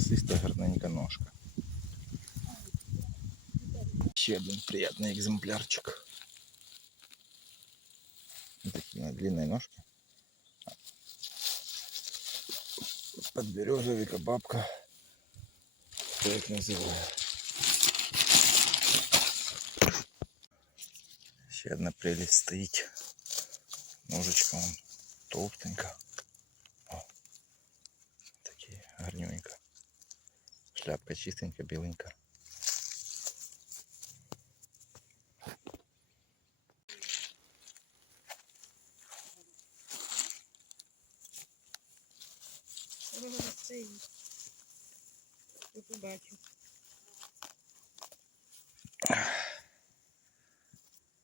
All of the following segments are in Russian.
себе гарненька ножка. Ще один приятний екземплярчик. Такие на длинной ножке. Подберезовика бабка. Кто их называет? Ще одна прелесть стоїть. Ножичка вон товстенька. Шляпка чистенька, біленька. Цей. Я побачу.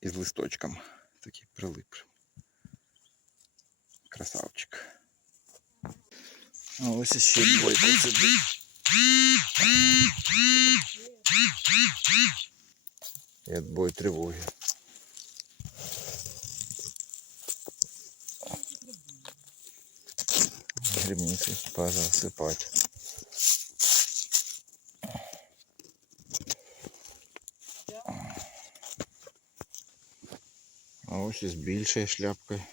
І з листочком. Такий прилип. Красавчик. А ось ще бойко сидить. І отбой тривоги. Грибниці позасипати. А ось із більшою шляпкою.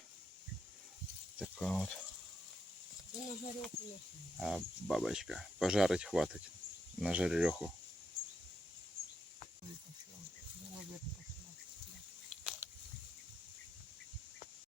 Така от. А бабочка, пожарить хватать на жареху.